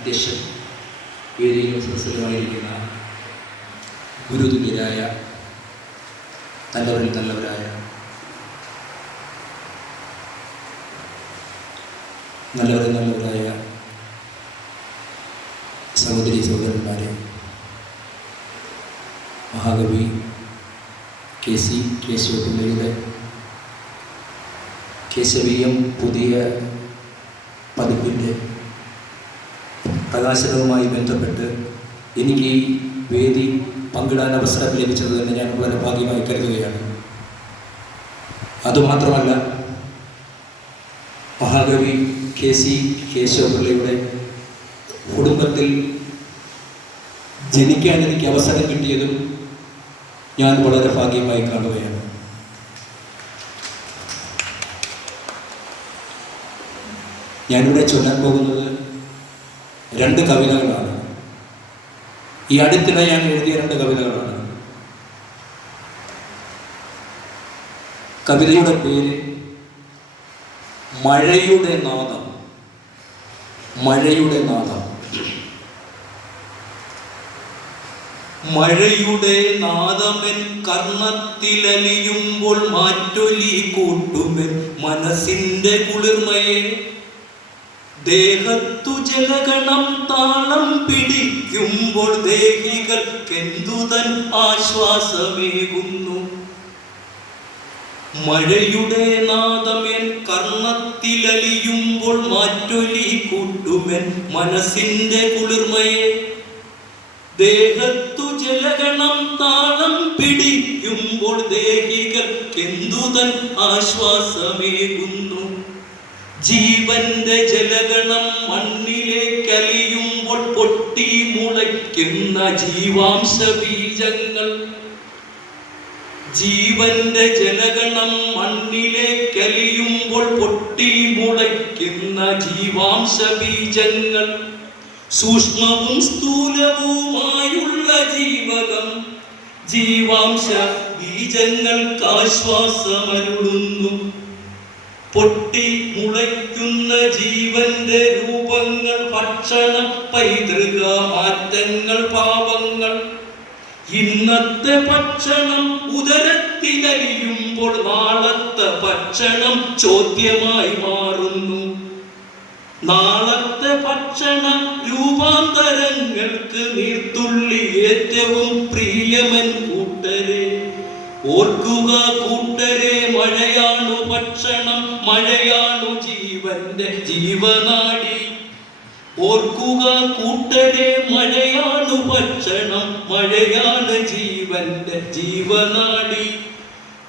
അധ്യക്ഷൻ, വേദിയിലും സദസ്സിലുമായിരിക്കുന്ന ഗുരുതുല്യരായ നല്ലവരിൽ നല്ലവരായ സഹോദരി സഹോദരന്മാരെ, മഹാകവി KC കേശവപിള്ളയുടെ കേശവീയം പുതിയ പതിപ്പിൻ്റെ പ്രകാശനവുമായി ബന്ധപ്പെട്ട് എനിക്ക് ഈ വേദി പങ്കിടാൻ അവസരം ലഭിച്ചത് തന്നെ ഞാൻ വളരെ ഭാഗ്യമായി കരുതുകയാണ്. അതുമാത്രമല്ല, മഹാകവി KC കേശവപിള്ളയുടെ കുടുംബത്തിൽ ജനിക്കാൻ എനിക്ക് അവസരം കിട്ടിയതും ഞാൻ വളരെ ഭാഗ്യമായി കാണുകയാണ്. ഞാനിവിടെ ചൊല്ലാൻ പോകുന്നത് 2 കവിതകളാണ്. ഈ അടുത്തിടെ ഞാൻ എഴുതിയ 2 കവിതകളാണ്. കവിതയുടെ പേര് മഴയുടെ നാദം. മഴയുടെ നാദം. മഴയുടെ നാദമെൻ കർണത്തിലലിയുമ്പോൾ മാറ്റൊലി കൂട്ടുമെൻ മനസ്സിന്റെ കുളിർമയെ, ദേഹത്തു ജലഗണം താളം പിടിക്കുമ്പോൾ ദേഹികൾക്കെന്തുതൻ ആശ്വാസമേകുന്നു. മഴയുടെ നാദമെൻ കർണത്തിലലിയുമ്പോൾ മാറ്റൊലി കൂട്ടുമെൻ മനസ്സിന്റെ കുളിർമയെ, ദേഹത്തു ജലഗണം താളം പിടിക്കുമ്പോൾ ദേഹികൾക്കെന്തുതൻ ആശ്വാസമേകുന്നു. ജീവന്റെ ജലഗണം മണ്ണിലേക്കലിയുമ്പോൾ പൊട്ടി മുളയ്ക്കുന്ന ജീവാംശ ബീജങ്ങൾ, ജീവന്റെ ജലഗണം മണ്ണിലേക്കലിയുമ്പോൾ പൊട്ടി മുളയ്ക്കുന്ന ജീവാംശ ബീജങ്ങൾ, സൂക്ഷ്മവും സ്ഥൂലവുമായുള്ള ജീവകം ജീവാംശ ബീജങ്ങൾക്ക് ആശ്വാസമരുളുന്നു. പൊട്ടി മുളയ്ക്കുന്ന ജീവന്റെ രൂപങ്ങൾ, ഭക്ഷണം, പൈതൃക മാറ്റങ്ങൾ, പാവങ്ങൾ. ഇന്നത്തെ ഭക്ഷണം ഉദരത്തിലലിയുമ്പോൾ നാളത്തെ ഭക്ഷണം ചോദ്യമായി മാറുന്നു. നാളത്തെ ഭക്ഷണ രൂപാന്തരങ്ങൾക്ക് നീർത്തുള്ളി ഏറ്റവും പ്രിയമൻ കൂട്ടരെ. ഓർക്കുക കൂട്ടരെ, മഴയാണു ഭക്ഷണം, മഴയാണു ജീവന്റെ ജീവനാടി. ഓർക്കുക കൂട്ടരെ, മഴയാണു ഭക്ഷണം, മഴയാണ് ജീവന്റെ ജീവനാടി.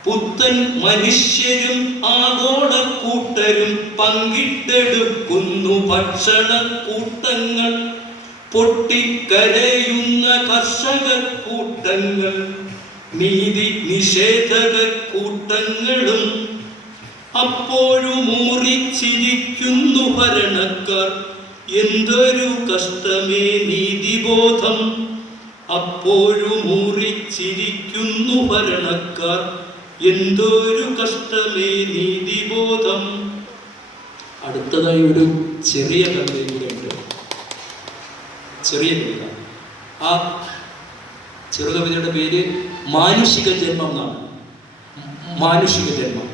പുത്തൻ മനുഷ്യരും ആഗോളക്കൂട്ടരും പങ്കിട്ടെടുക്കുന്നു ഭക്ഷണക്കൂട്ടങ്ങൾ. പൊട്ടിക്കരയുന്ന കർഷകക്കൂട്ടങ്ങൾ, നീതി നിഷേധകക്കൂട്ടങ്ങളും. അപ്പോഴും മൂറിച്ചിരിക്കുന്നു ഭരണക്കാർ, എന്തൊരു കഷ്ടമേ നീതിബോധം. അപ്പോഴും മൂറിച്ചിരിക്കുന്നു ഭരണക്കാർ, എന്തൊരു കഷ്ടമേ നീതിബോധം. അടുത്തതായി ഒരു ചെറിയ കവിതയുടെ ഉണ്ട്. ചെറിയ കവിത. ആ ചെറുകവിതയുടെ പേര് മാനുഷിക ജന്മം എന്നാണ്. മാനുഷിക ജന്മം.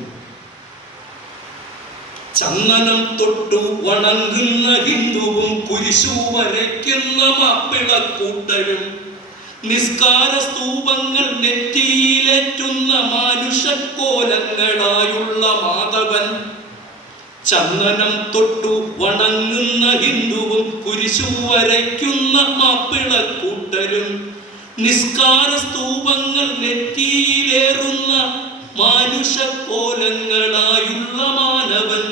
ചന്ദനം തൊട്ടു വണങ്ങുന്ന ഹിന്ദുവും കുരിശു വരയ്ക്കുന്ന മാപ്പിളക്കൂട്ടരും, നിസ്കാര സ്തൂപങ്ങൾ നെറ്റിയിലേറ്റുന്ന മാനുഷക്കോലങ്ങളായുള്ള മാധവൻ. ചന്ദനം തൊട്ടു വണങ്ങുന്ന ഹിന്ദുവും കുരിശു വരയ്ക്കുന്ന മാപ്പിളക്കൂട്ടരും, നിസ്കാര സ്തൂപങ്ങൾ നെറ്റിയിലേറുന്ന മാനുഷക്കോലങ്ങളായുള്ള മാനവൻ.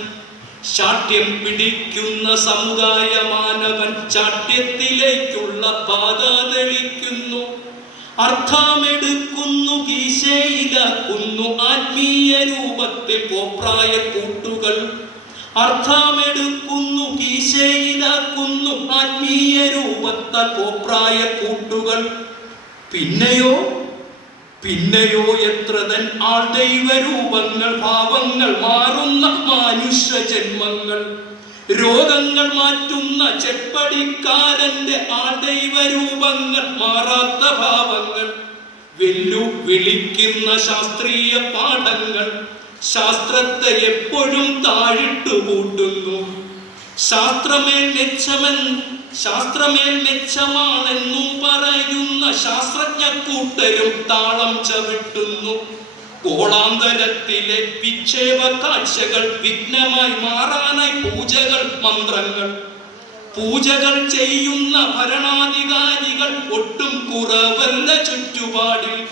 ശാഠ്യം പിടിക്കുന്ന സമുദായ മാനവൻ ശാഠ്യത്തിലേക്കുള്ള പാത തെളിക്കുന്നു. അർത്ഥമെടുക്കുന്നു, ഗീശയിലാക്കുന്നു ആത്മീയ രൂപത്തിൽ കോപ്രായ കൂട്ടുകൾ. അർത്ഥമെടുക്കുന്നു, ഗീശയിലാക്കുന്നു ആത്മീയ രൂപത്താൽ കോപ്രായ കൂട്ടുകൾ. പിന്നെയോ എത്രതൻ ആൾദൈവ രൂപങ്ങൾ, ഭാവങ്ങൾ മാറുന്ന മനുഷ്യ ജന്മങ്ങൾ. രോഗങ്ങൾ മാറ്റുന്ന ചെപ്പടിക്കാരന്റെ ആൾദൈവരൂപങ്ങൾ, മാറാത്ത ഭാവങ്ങൾ, വിളിക്കുന്ന ശാസ്ത്രീയ പാഠങ്ങൾ, ശാസ്ത്രത്തെ എപ്പോഴും താഴിട്ടു കൂട്ടുന്നു. ശാസ്ത്രമേൽ മെച്ചമാണെന്നു പറയുന്ന ശാസ്ത്രജ്ഞ കൂട്ടരും താളം ചവിട്ടുന്നു. കോളാന്തരത്തിലെ വിക്ഷേപ കാഴ്ചകൾ വിഘ്നമായി മാറാനായി പൂജകൾ, മന്ത്രങ്ങൾ, പൂജകൾ ചെയ്യുന്ന ഭരണാധികാരികൾ ഒട്ടും കുറവല്ല ചുറ്റുപാടിൽ.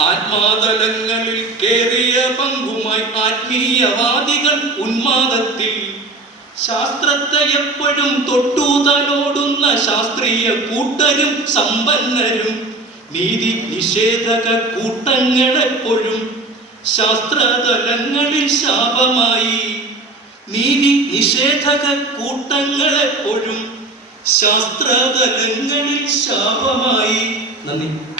ആത്മാതലങ്ങളിൽ കേറിയ പങ്കുമായി ആത്മീയവാദികൾ ഉന്മാദത്തിൽ. ശാസ്ത്രത്തെ എപ്പോഴും തൊട്ടുതലോടുന്ന ശാസ്ത്രീയ കൂട്ടരും സമ്പന്നരും, നീതി നിഷേധക കൂട്ടങ്ങളെപ്പോഴും ശാസ്ത്രതലങ്ങളിൽ ശാപമായി. നീതി നിഷേധക കൂട്ടങ്ങളെപ്പോഴും ശാസ്ത്രതലങ്ങളിൽ ശാപമായി. നന്ദി.